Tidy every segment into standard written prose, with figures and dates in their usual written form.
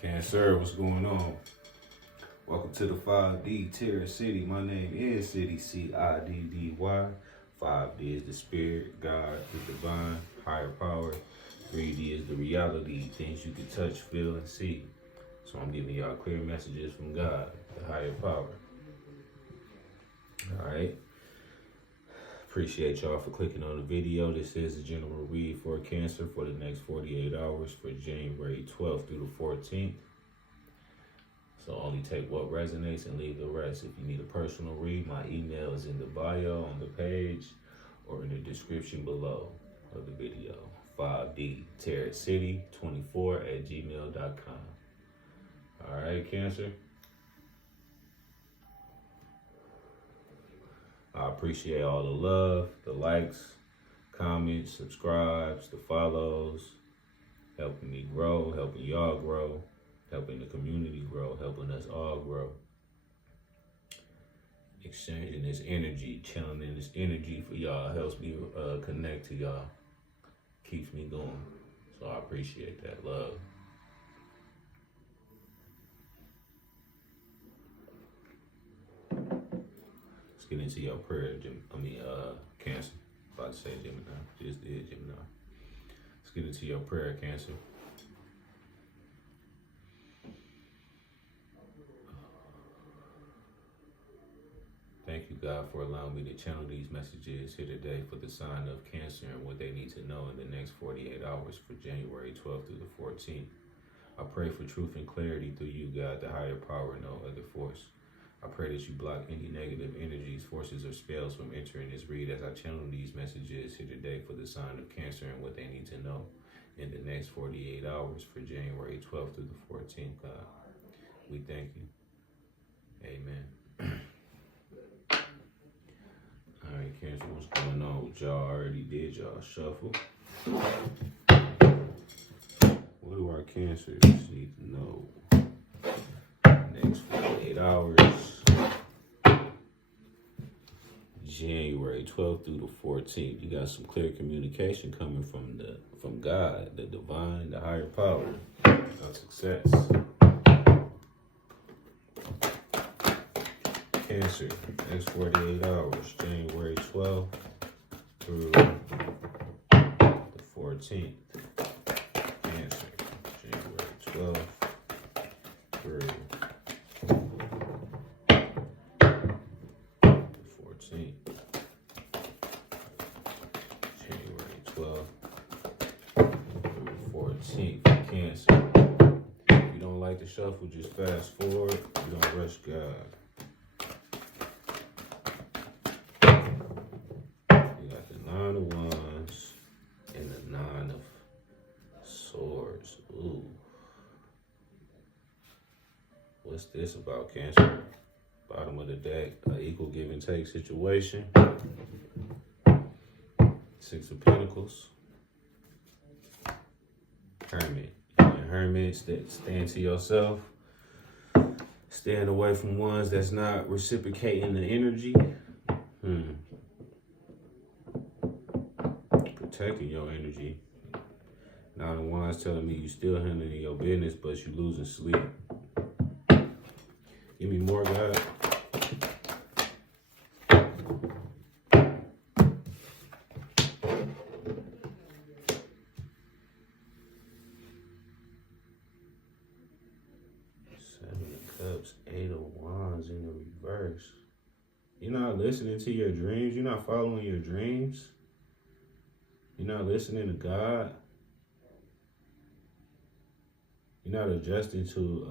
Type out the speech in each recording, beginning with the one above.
Cancer, what's going on? Welcome to the 5D Terror City. My name is City, C-I-D-D-Y. 5D is the spirit, God, the divine, higher power. 3D is the reality, things you can touch, feel, and see. So I'm giving y'all clear messages from God, the higher power. All right. Appreciate y'all for clicking on the video. This is a general read for Cancer for the next 48 hours for January 12th through the 14th. So only take what resonates and leave the rest. If you need a personal read, my email is in the bio on the page or in the description below of the video. 5D Terror City 24 at gmail.com. All right, Cancer. I appreciate all the love, the likes, comments, subscribes, the follows, helping me grow, helping y'all grow, helping the community grow, helping us all grow. Exchanging this energy, channeling this energy for y'all helps me connect to y'all, keeps me going. So I appreciate that love. Get into your prayer, Cancer. About to say Gemini, just did Gemini. Let's get into your prayer, Cancer. Thank you, God, for allowing me to channel these messages here today for the sign of Cancer and what they need to know in the next 48 hours for January 12th through the 14th. I pray for truth and clarity through you, God, the higher power, and no other force. I pray that you block any negative energies, forces, or spells from entering this read as I channel these messages here today for the sign of Cancer and what they need to know in the next 48 hours for January 12th through the 14th, God. We thank you. Amen. All right, Cancer, what's going on with y'all? I already did y'all shuffle. What do our Cancers need to know? Next 48 hours, January 12th through the 14th. You got some clear communication coming from God, the divine, the higher power of success. Cancer, next 48 hours, January 12th through the 14th. Cancer, January 12th through 14th. January 12th through 14th for Cancer. If you don't like the shuffle, just fast forward. You don't rush God. You got the 9 of Wands and the 9 of Swords. Ooh. What's this about, Cancer? Bottom of the deck, an equal give and take situation. 6 of Pentacles. Hermit. Hermit, stand to yourself. Stand away from ones that's not reciprocating the energy. Protecting your energy. Now the ones telling me you still handling your business, but you losing sleep. Give me more, God. Cups, 8 of Wands in the reverse. You're not listening to your dreams. You're not following your dreams. You're not listening to God. You're not adjusting to,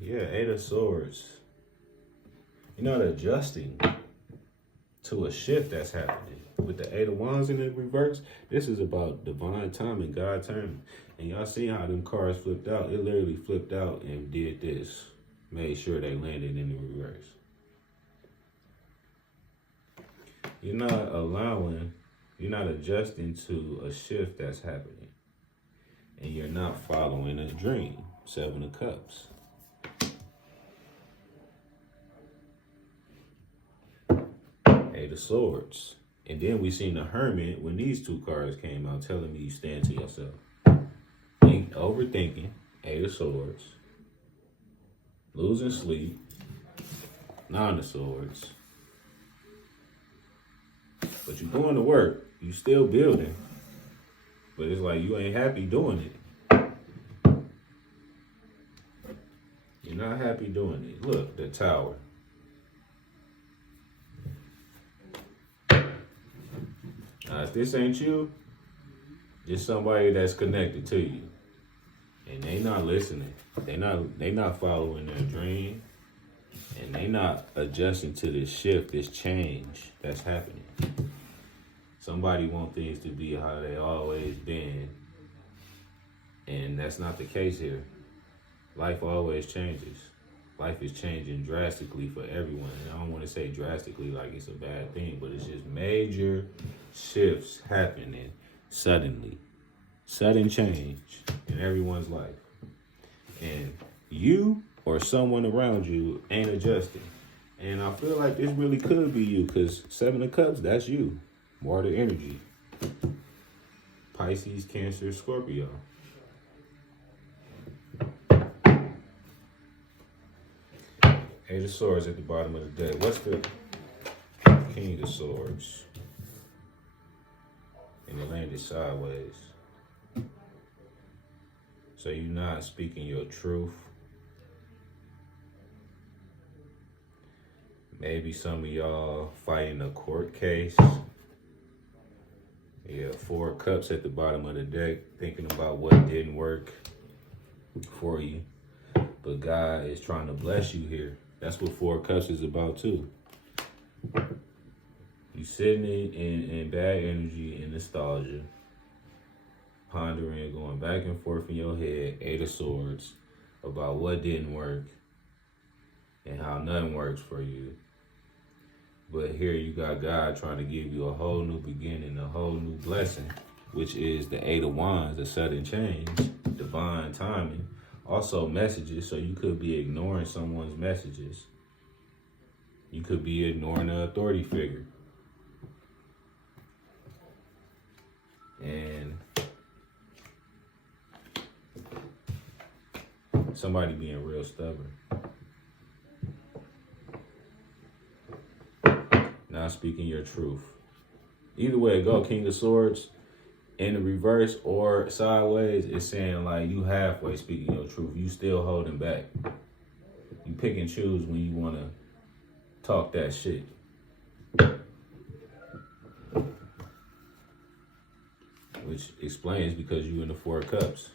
yeah, 8 of Swords. You're not adjusting to a shift that's happening. With the 8 of Wands in the reverse, this is about divine timing, God timing. And y'all see how them cards flipped out? It literally flipped out and did this. Made sure they landed in the reverse. You're not adjusting to a shift that's happening. And you're not following a dream. 7 of Cups. 8 of Swords. And then we seen the Hermit when these two cards came out telling me you stand to yourself. Overthinking, Eight of Swords, losing sleep, Nine of Swords. But you're going to work, you still building, but it's like you ain't happy doing it. You're not happy doing it. Look, the Tower. Now, if this ain't you, just somebody that's connected to you, and they not listening. They not following their dream, and they not adjusting to this shift, this change that's happening. Somebody want things to be how they always been, and that's not the case here. Life always changes. Life is changing drastically for everyone. And I don't want to say drastically like it's a bad thing, but it's just major shifts happening suddenly. Sudden change in everyone's life. And you or someone around you ain't adjusting. And I feel like this really could be you, because Seven of Cups, that's you. Water energy. Pisces, Cancer, Scorpio. Eight of Swords at the bottom of the deck. What's the King of Swords? And it landed sideways. So you're not speaking your truth. Maybe some of y'all fighting a court case. Yeah, Four of Cups at the bottom of the deck, thinking about what didn't work for you. But God is trying to bless you here. That's what Four of Cups is about too. You sitting in bad energy and nostalgia, pondering, going back and forth in your head, Eight of Swords, about what didn't work and how nothing works for you. But here you got God trying to give you a whole new beginning, a whole new blessing, which is the Eight of Wands, a sudden change, divine timing. Also messages, so you could be ignoring someone's messages. You could be ignoring an authority figure. And somebody being real stubborn. Not speaking your truth. Either way it go, King of Swords, in the reverse or sideways, it's saying like you halfway speaking your truth. You still holding back. You pick and choose when you want to talk that shit. Which explains because you in the Four of Cups.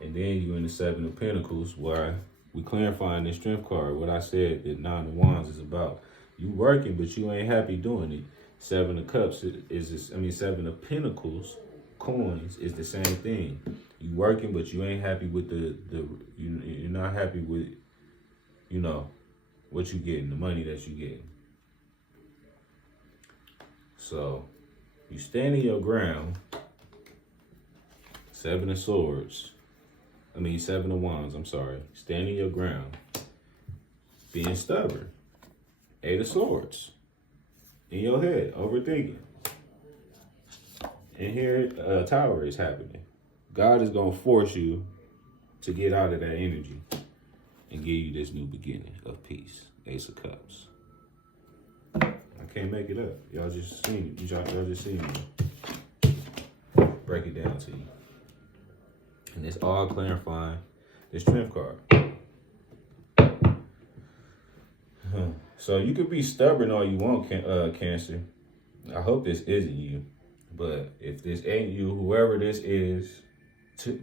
And then you in the Seven of Pentacles, where we clarifying this Strength card. What I said that Nine of Wands is about. You working, but you ain't happy doing it. Seven of Cups Seven of Pentacles, coins, is the same thing. You working, but you ain't happy with you're not happy with, what you getting, the money that you getting. So, you standing your ground. Seven of Wands, I'm sorry. Standing your ground. Being stubborn. Eight of Swords. In your head, overthinking. And here, Tower is happening. God is going to force you to get out of that energy and give you this new beginning of peace. Ace of Cups. I can't make it up. Y'all just seen it. Y'all just seen me break it down to you. And it's all clarifying the Strength card. So you could be stubborn all you want, Cancer. I hope this isn't you. But if this ain't you, whoever this is,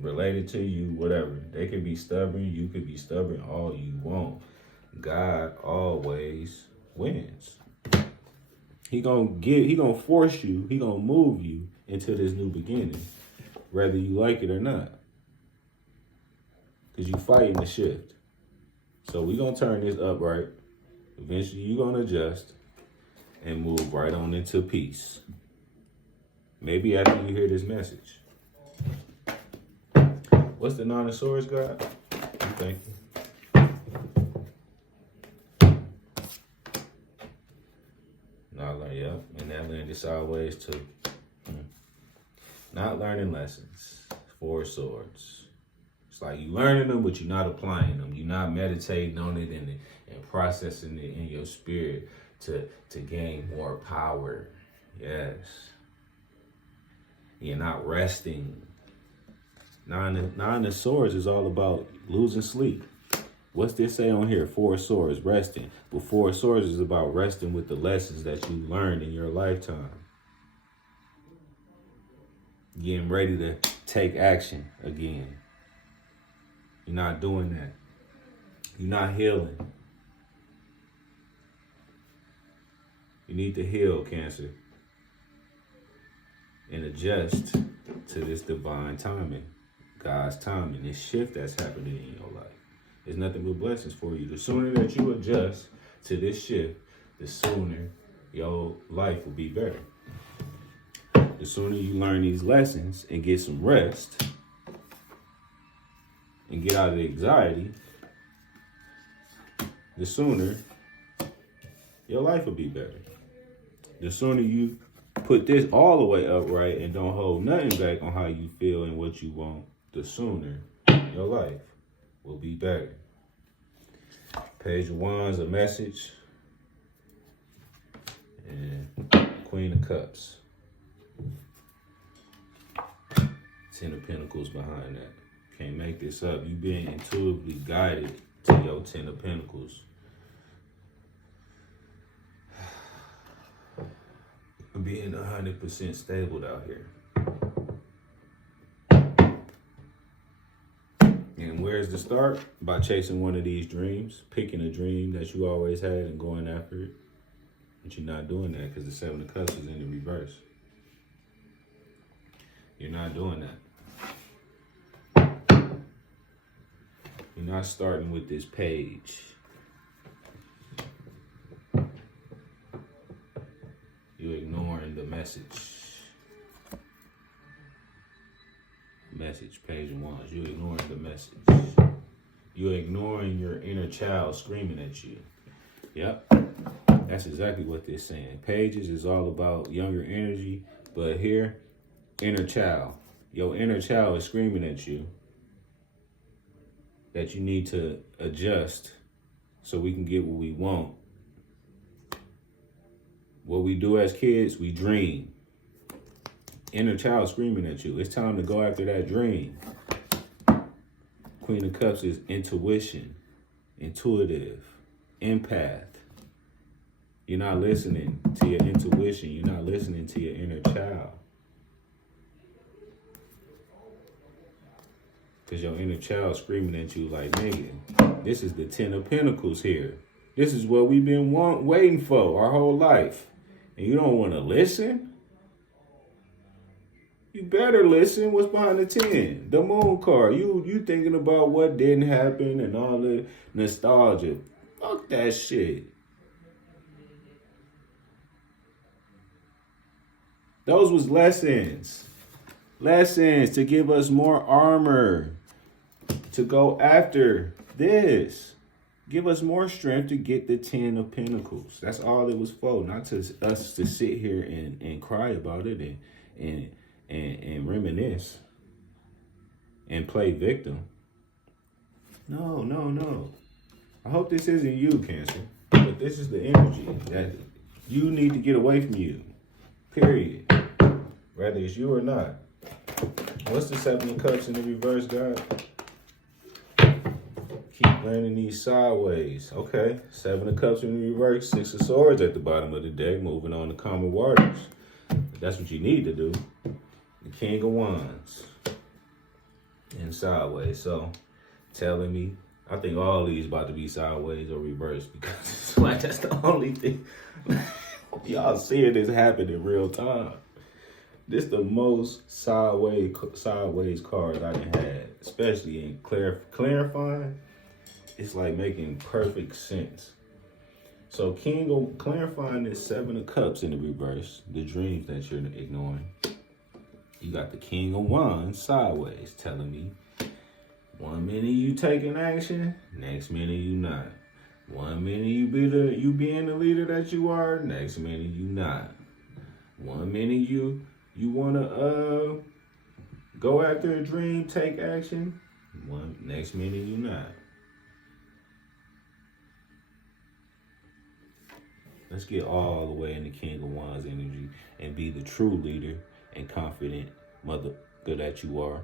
related to you, whatever, they could be stubborn. You could be stubborn all you want. God always wins. He gonna force you. He gonna move you into this new beginning, whether you like it or not. Because you fighting the shift. So we gonna turn this upright. Eventually you're gonna adjust and move right on into peace. Maybe after you hear this message. What's the Nine of Swords, God? Thank you. Not learning, and that landed sideways too. Not learning lessons. Four of Swords. It's like you learning them, but you're not applying them. You're not meditating on it and processing it in your spirit to gain more power. Yes. You're not resting. Nine of Swords is all about losing sleep. What's this say on here? Four of Swords, resting. But Four of Swords is about resting with the lessons that you learned in your lifetime. Getting ready to take action again. You're not doing that. You're not healing. You need to heal, Cancer, and adjust to this divine timing, God's timing, this shift that's happening in your life. There's nothing but blessings for you. The sooner that you adjust to this shift, the sooner your life will be better. The sooner you learn these lessons and get some rest and get out of the anxiety, the sooner your life will be better. The sooner you put this all the way upright and don't hold nothing back on how you feel and what you want, the sooner your life will be better. Page of Wands, a message, and Queen of Cups. 10 of Pentacles behind that. Can't make this up. You being intuitively guided to your 10 of Pentacles. Being 100% stable out here. And where's the start? By chasing one of these dreams, picking a dream that you always had and going after it. But you're not doing that because the 7 of Cups is in the reverse. You're not doing that. You're not starting with this page. You're ignoring the message. Page of Wands. You're ignoring the message. You're ignoring your inner child screaming at you. Yep. That's exactly what they're saying. Pages is all about younger energy, but here, inner child. Your inner child is screaming at you that you need to adjust so we can get what we want. What we do as kids, we dream. Inner child screaming at you. It's time to go after that dream. Queen of Cups is intuition, intuitive, empath. You're not listening to your intuition. You're not listening to your inner child. Because your inner child screaming at you like, nigga, this is the 10 of Pentacles here. This is what we've been waiting for our whole life. And you don't want to listen? You better listen. What's behind the 10? The Moon card. You thinking about what didn't happen and all the nostalgia. Fuck that shit. Those was lessons. Lessons to give us more armor to go after this. Give us more strength to get the 10 of Pentacles. That's all it was for. Not to us to sit here and cry about it and reminisce and play victim. No. I hope this isn't you, Cancer. But this is the energy that you need to get away from you. Period. Whether it's you or not. What's the 7 of Cups in the reverse, God? Keep landing these sideways. Okay. 7 of Cups in the reverse. 6 of Swords at the bottom of the deck. Moving on to calmer waters. That's what you need to do. The King of Wands. And sideways. So, telling me, I think all these about to be sideways or reversed. Because it's like that's the only thing. Y'all seeing this happen in real time. This the most sideways cards I done had. Especially in clarifying. It's like making perfect sense. So clarifying this 7 of Cups in the reverse, the dreams that you're ignoring. You got the King of Wands sideways telling me 1 minute you taking action, next minute you not. 1 minute you being the leader that you are, next minute you not. 1 minute you wanna go after a dream, take action. One next minute you're not. Let's get all the way in the King of Wands energy and be the true leader and confident mother that you are.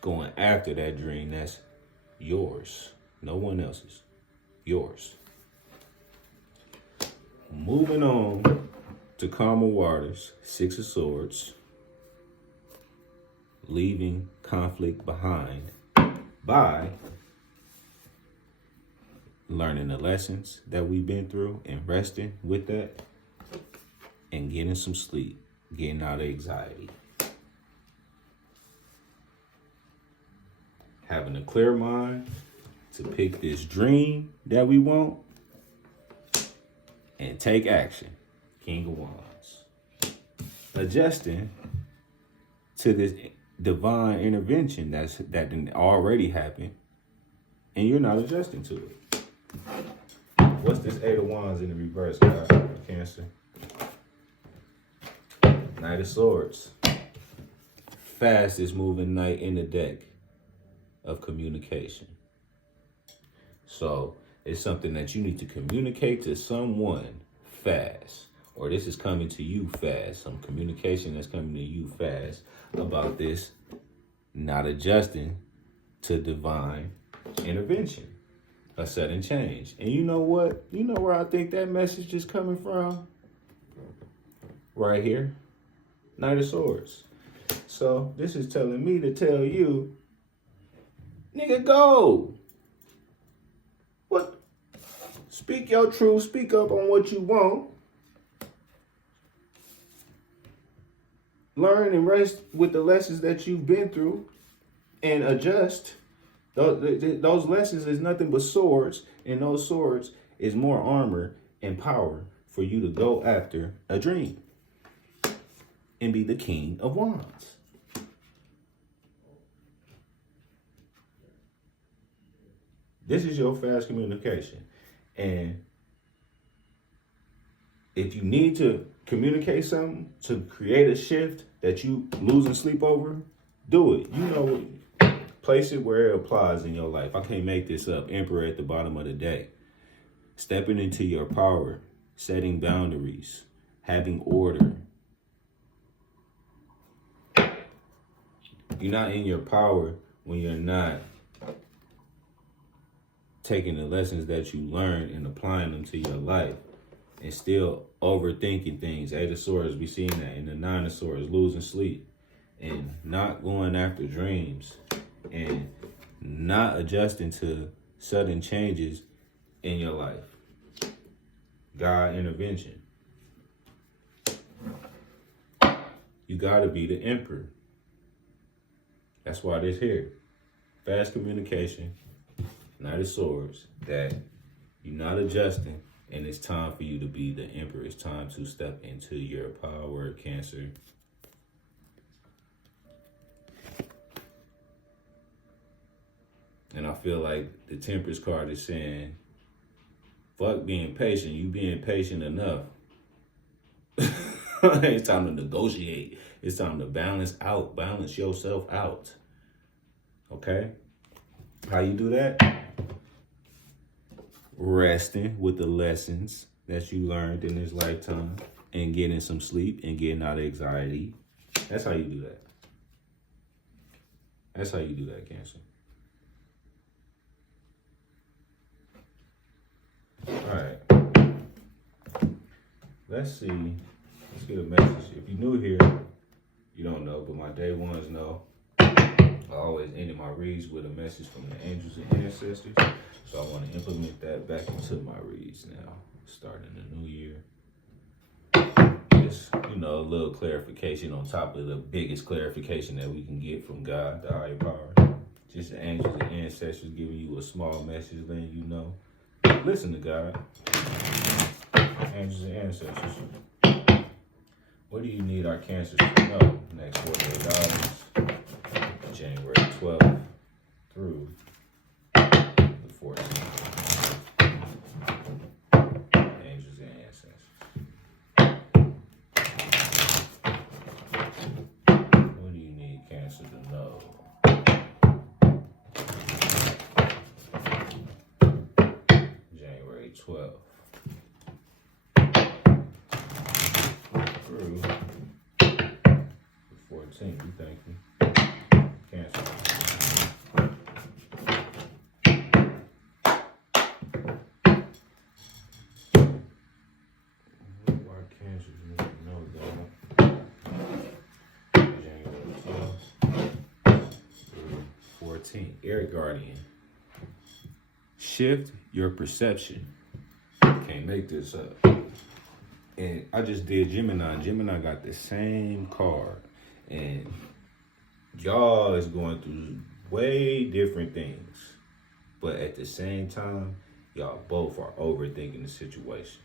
Going after that dream that's yours, no one else's, yours. Moving on to calmer waters, Six of Swords, leaving conflict behind by learning the lessons that we've been through and resting with that and getting some sleep, getting out of anxiety. Having a clear mind to pick this dream that we want and take action. King of Wands. Adjusting to this divine intervention that didn't already happened and you're not adjusting to it. What's this Eight of Wands in the reverse, guys? Cancer. Knight of Swords. Fastest moving knight in the deck of communication. So it's something that you need to communicate to someone fast, or this is coming to you fast. Some communication that's coming to you fast about this not adjusting to divine intervention, a sudden change. And you know what? You know where I think that message is coming from? Right here. Knight of Swords. So this is telling me to tell you, nigga, go. What? Speak your truth. Speak up on what you want. Learn and rest with the lessons that you've been through and adjust. Those lessons is nothing but swords, and those swords is more armor and power for you to go after a dream and be the King of Wands. This is your fast communication. And if you need to communicate something to create a shift that you losing sleep over, do it. You know, place it where it applies in your life. I can't make this up. Emperor at the bottom of the deck. Stepping into your power, setting boundaries, having order. You're not in your power when you're not taking the lessons that you learned and applying them to your life and still overthinking things. Eight of Swords, we seen that. And the Nine of Swords, losing sleep and not going after dreams and not adjusting to sudden changes in your life. God intervention. You gotta be the emperor. That's why this here. Fast communication, Knight of Swords, that you're not adjusting, and it's time for you to be the emperor. It's time to step into your power, Cancer. And I feel like the Temperance card is saying, fuck being patient. You being patient enough. It's time to negotiate. It's time to balance yourself out. Okay? How you do that? Resting with the lessons that you learned in this lifetime and getting some sleep and getting out of anxiety. That's how you do that. That's how you do that, Cancer. All right. Let's see. Let's get a message. If you're new here, you don't know, but my day ones know. I always ended my reads with a message from the angels and ancestors. So I want to implement that back into my reads now, starting the new year. Just, a little clarification on top of the biggest clarification that we can get from God, the higher power. Just the angels and ancestors giving you a small message, letting you know. Listen to God. Angels and ancestors. What do you need our Cancers to know next 48 hours? January 12th through the 14th. Angels and ancestors. What do you need? 14th. We thank you. Cancer. Why Cancer need to know that? January 12th. 14th. Air Guardian. Shift your perception. Can't make this up. And I just did Gemini. Gemini got the same card. And y'all is going through way different things. But at the same time, y'all both are overthinking the situation.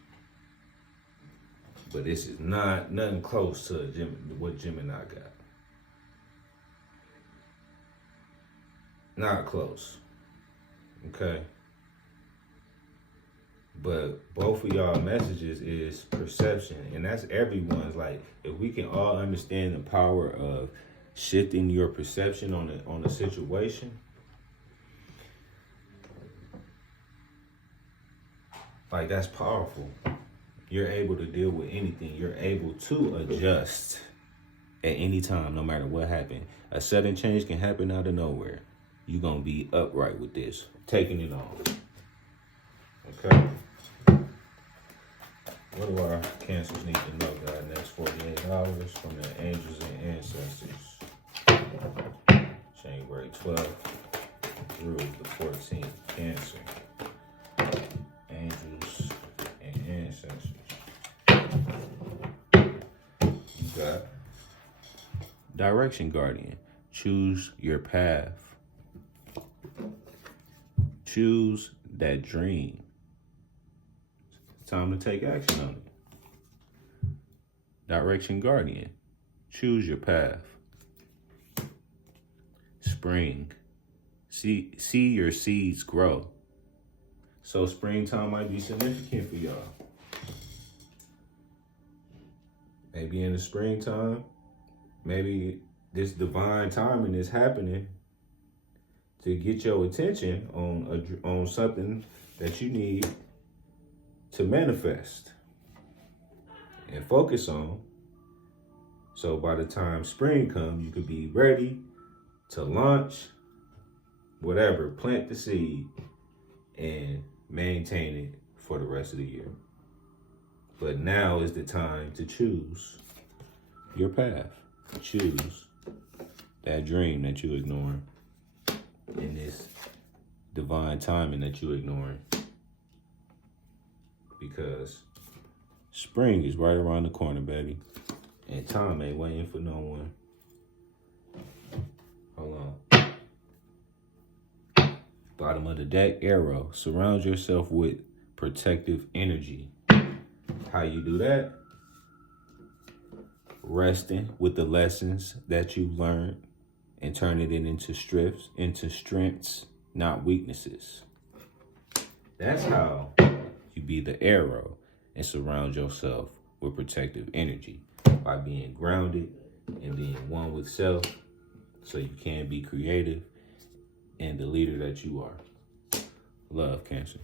But this is nothing close to what Gemini got. Not close. Okay? But both of y'all messages is perception, and that's everyone's. Like, if we can all understand the power of shifting your perception on a situation, like, that's powerful. You're able to deal with anything. You're able to adjust at any time, no matter what happened. A sudden change can happen out of nowhere. You're gonna be upright with this, taking it on. Okay. What do our Cancers need to know, God, next 48 hours from their angels and ancestors? January 12th through the 14th, Cancer. Angels and ancestors. You got Direction Guardian. Choose your path. Choose that dream. Time to take action on it. Direction Guardian. Choose your path. Spring. See your seeds grow. So springtime might be significant for y'all. Maybe in the springtime, maybe this divine timing is happening to get your attention on something that you need to manifest and focus on. So by the time spring comes, you could be ready to launch whatever, plant the seed and maintain it for the rest of the year. But now is the time to choose your path. Choose that dream that you're ignoring in this divine timing that you're ignoring. Because spring is right around the corner, baby. And time ain't waiting for no one. Hold on. Bottom of the deck, arrow. Surround yourself with protective energy. How you do that? Resting with the lessons that you've learned and turning it into strengths, not weaknesses. That's how you be the arrow and surround yourself with protective energy by being grounded and being one with self so you can be creative and the leader that you are. Love, Cancer.